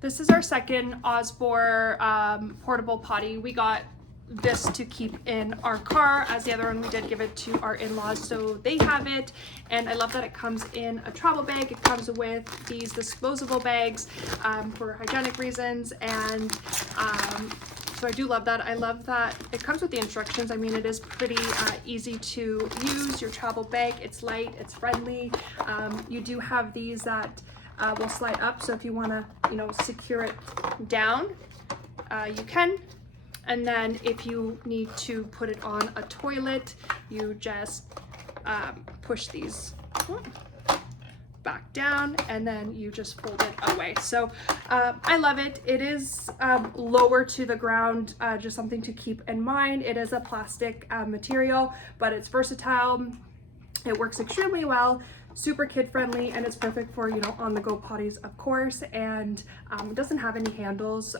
This is our second Orzbow portable potty. We got this to keep in our car, as the other one we did give it to our in-laws, so they have it. And I love that it comes in a travel bag. It comes with these disposable bags for hygienic reasons, and so I do love that. I love that it comes with the instructions. I mean, it is pretty easy to use, your travel bag. It's light, it's friendly. You do have these that will slide up, so if you want to, you know, secure it down, you can. And then if you need to put it on a toilet, you just push these back down, and then you just fold it away. So I love it. It is lower to the ground, just something to keep in mind. It is a plastic material, but it's versatile. It works extremely well, super kid friendly, and it's perfect for, you know, on the go potties, of course. And it doesn't have any handles.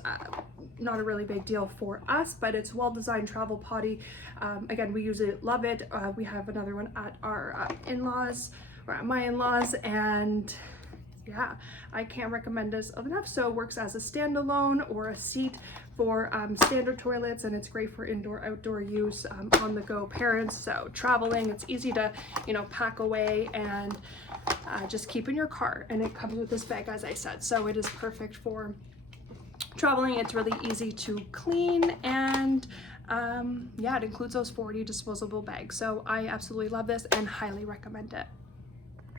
Not a really big deal for us, but it's well designed travel potty. Again, we use it, love it. We have another one at our in-laws, or at my in-laws, and yeah, I can't recommend this enough. So it works as a standalone or a seat for standard toilets, and it's great for indoor outdoor use, on the go parents. So traveling, it's easy to, you know, pack away and just keep in your car. And it comes with this bag, as I said, so it is perfect for traveling. It's really easy to clean, and yeah, it includes those 40 disposable bags. So I absolutely love this and highly recommend it.